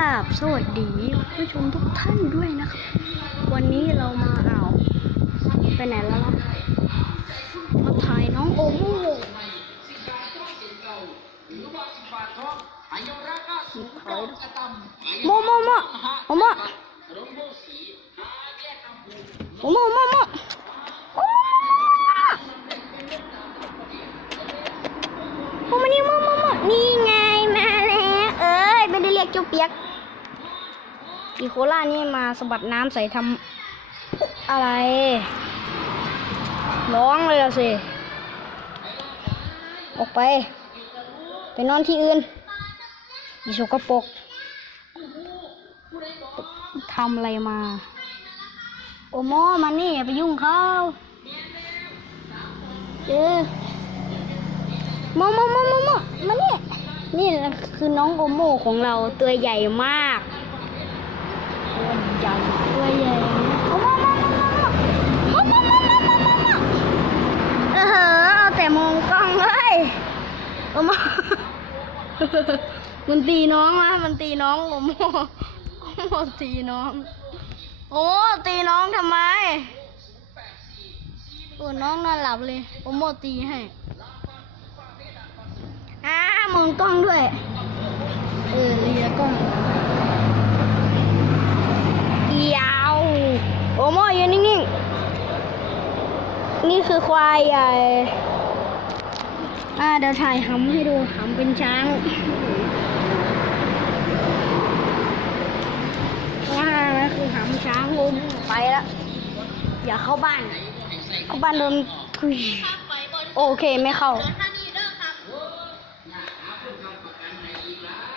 ลาบสวัสดีผู้ชมทุกท่านด้วยนะครับ วันนี้เรามาเอาไปไหนแล้วล่ะมาถ่ายน้องโอโม่โมโมโมโมโมโมโมโม เรียกเจ้าเปียกอีโคล่านี่มาสะบัดน้ำใส่ทำอะไร ร้องเลยละสิ ออกไป ไปนอนที่อื่นอีสกปรกทำอะไรมา โอโมมานี่อย่าไปยุ่งเขาเออมโมโมโมโมมานี่ นี่คือน้องโอโมของเราตัวใหญ่มาก ตัวใหญ่ตัวใหญ่โออเอาแต่มองกล้องเลยโอโมมันตีน้องวะมันตีน้องโอโมโอโมตีน้อง โอ้ตีน้องทำไมโอ้น้องนอนหลับเลยโอโมตีให้ มองกล้องด้วย เออเลียกล้องยาวโอโมยืนนิ่งๆ นี่คือควายใหญ่ อ่าเดี๋ยวถ่ายหำให้ดูหำเป็นช้างว่านั่นคือหำช้างงมไปแล้ว อย่าเข้าบ้าน เข้าบ้านโดนโอเคไม่เข้า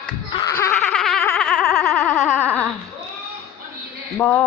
뭘?